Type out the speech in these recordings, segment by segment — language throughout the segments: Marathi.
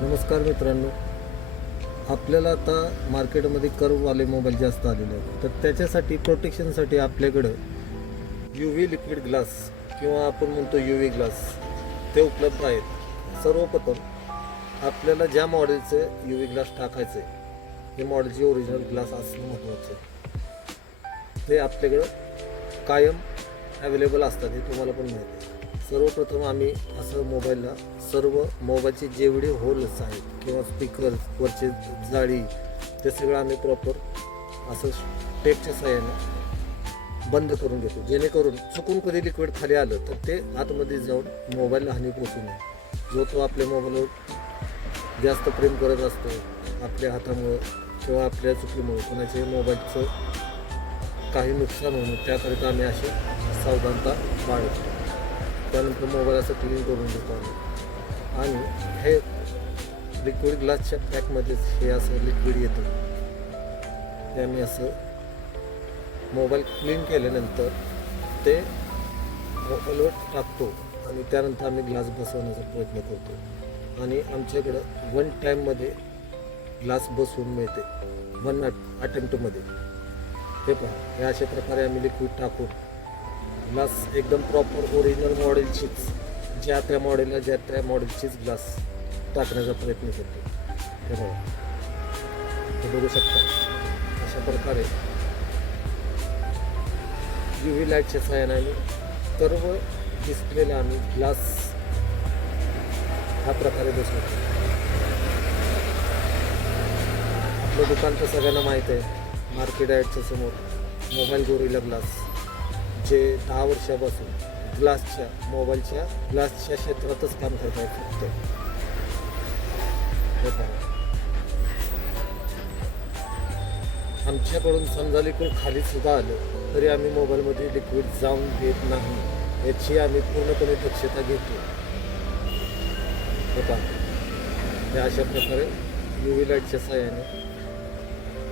नमस्कार मित्रांनो, आपल्याला आता मार्केटमध्ये कर्ववाले मोबाईल जास्त आलेले आहेत. तर त्याच्यासाठी प्रोटेक्शनसाठी आपल्याकडं UV लिक्विड ग्लास किंवा आपण म्हणतो UV ग्लास ते उपलब्ध आहेत. सर्वप्रथम आपल्याला ज्या मॉडेलचं UV ग्लास टाकायचं आहे हे मॉडेलचे ओरिजिनल ग्लास असणं महत्त्वाचं आहे. ते आपल्याकडं कायम अवेलेबल असतात, हे तुम्हाला पण माहिती आहे. सर्वप्रथम आम्ही असं मोबाईलला सर्व मोबाईलचे जेवढे होल्स आहेत किंवा स्पीकर वरचे जाळी ते सगळं आम्ही प्रॉपर असं टेपच्या साह्याने बंद करून घेतो, जेणेकरून चुकून कधी लिक्विड खाली आलं तर ते आतमध्ये जाऊन मोबाईलला हानी पोचू नये. जो तो आपल्या मोबाईलवर जास्त प्रेम करत असतो, आपल्या हातामुळं किंवा आपल्या चुकीमुळं कोणाच्या मोबाईलचं काही नुकसान होणं, त्याकरिता आम्ही अशी सावधानता बाळगतो. त्यानंतर मोबाईल असं क्लीन करून घेतो आम्ही. आणि हे लिक्विड ग्लासच्या पॅकमध्येच हे असं लिक्विड येतं. ते आम्ही असं मोबाईल क्लीन केल्यानंतर ते मोबाईलवर टाकतो आणि त्यानंतर आम्ही ग्लास बसवण्याचा प्रयत्न करतो. आणि आमच्याकडं 1 टाईममध्ये ग्लास बसवून मिळते, 1 अटेम्प्टमध्ये. हे पहा, हे अशा प्रकारे आम्ही लिक्विड टाकून ग्लास एकदम प्रॉपर ओरिजिनल मॉडेलचीच ज्या त्या मॉडेलचीच ग्लास टाकण्याचा प्रयत्न करतो. हे बघा, हे बघू शकता. अशा प्रकारे UV लाईटच्या सहाय्याने आम्ही सर्व डिस्प्लेला आम्ही ग्लास ह्या प्रकारे बसवतो. आपलं दुकान तर सगळ्यांना माहीत आहे, मार्केट यार्डच्या समोर मोबाईल गोरिल्ला ग्लास, जे 10 वर्षापासून मोबाईलच्या ग्लासच्या क्षेत्रातच काम करत आहे. फक्त आमच्याकडून समजा लिक्विड खाली सुद्धा आलं तरी आम्ही मोबाईलमध्ये लिक्विड जाऊन देत नाही, याची आम्ही पूर्णपणे दक्षता घेतो. हे अशा प्रकारे UV लाईटच्या सहाय्याने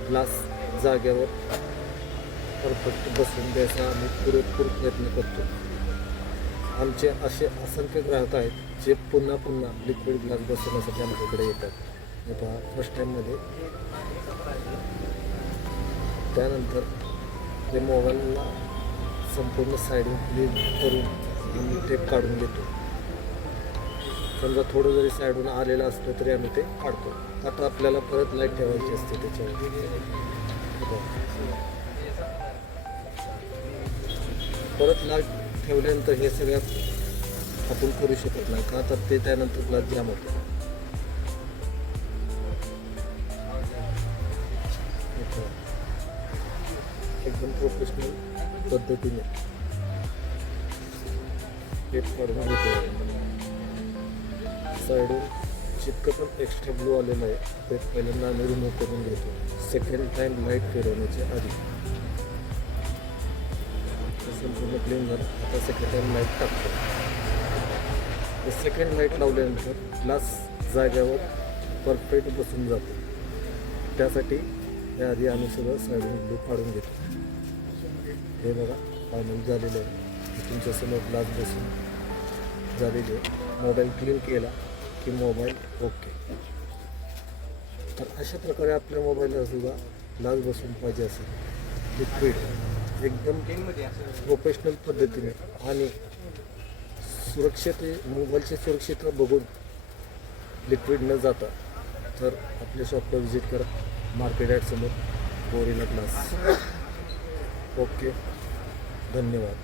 ग्लास जागेवर परफेक्ट बसून द्यायचा आम्ही पुरेपूर प्रयत्न करतो. आमचे असे असंख्य ग्राहक आहेत जे पुन्हा पुन्हा लिक्विड ग्लास बसवण्यासाठी आमच्याकडे येतात. हे पहा, फर्स्ट टाईममध्ये. त्यानंतर ते मोबाईलला संपूर्ण साईडून क्लीन करून आम्ही टेप काढून घेतो. समजा थोडं जरी साईडून आलेलं असलं तरी आम्ही ते काढतो. आता आपल्याला परत लाईट ठेवायची असते त्याच्यावर. परत लाईट ठेवल्यानंतर हे सगळ्यात आपण करू शकत नाही, का तर ते त्यानंतर ग्लास जाम होतो. एकदम प्रोफेशनल पद्धतीने टेप काढून घेतो. साईडून जितकं पण एक्स्ट्रा ब्लू आलेलं आहे ते पहिल्यांदा आम्ही रिमूव्ह करून घेतो, सेकंड टाईम लाईट फिरवण्याच्या आधी. संपूर्ण क्लीन झालं. आता सेकंड टाईम लाईट टाकतो. सेकंड लाईट लावल्यानंतर ग्लास जाग्यावर परफेक्ट बसून जातो. त्यासाठी त्याआधी आम्ही सगळं साईडून ब्लू काढून घेतो. हे बघा, फायनल झालेलं आहे. तुमच्यासमोर ग्लास बसून झालेले. मोबाईल क्लीन केला की मोबाईल ओके. तर अशा प्रकारे आपल्या मोबाईलला सुद्धा ग्लास बसून पाहिजे असेल लिक्विड एकदम प्रोफेशनल पद्धतीने आणि मोबाईलची सुरक्षितता बघून लिक्विड न जाता तर आपल्या शॉपला व्हिजिट करा, मार्केट यार्ड समोर गोरिल्ला ग्लास. ओके, धन्यवाद.